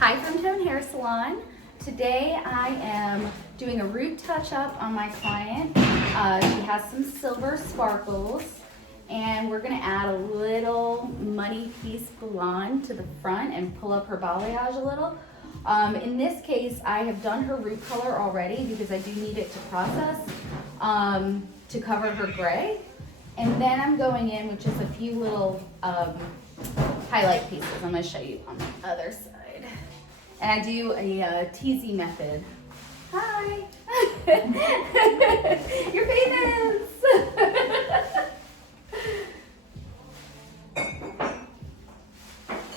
Hi from Tone Hair Salon. Today I am doing a root touch-up on my client. She has some silver sparkles, and we're going to add a little money piece blonde to the front and pull up her balayage a little. In this case, I have done her root color already because I do need it to process to cover her gray. And then I'm going in with just a few little highlight pieces. I'm going to show you on the other side. And I do a 𝗧𝗢𝗡𝗙 method. Hi! You're famous!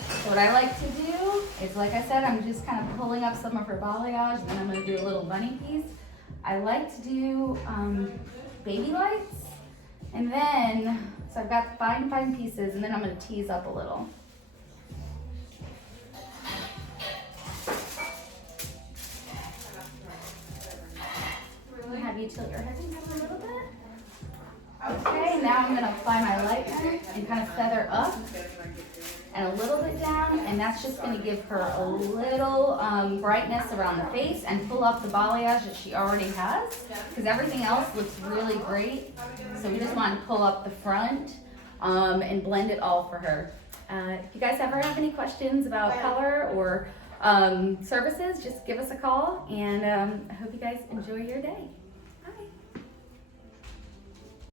So what I like to do is, like I said, I'm just kind of pulling up some of her balayage, then I'm going to do a little bunny piece. I like to do baby lights, and then, so I've got fine pieces, and then I'm going to tease up a little. Have you tilt your head in a little bit. Okay, now I'm going to apply my lightener and kind of feather up and a little bit down, and that's just going to give her a little brightness around the face and pull up the balayage that she already has, because everything else looks really great. So we just want to pull up the front and blend it all for her. If you guys ever have any questions about color or services, just give us a call, and I hope you guys enjoy your day.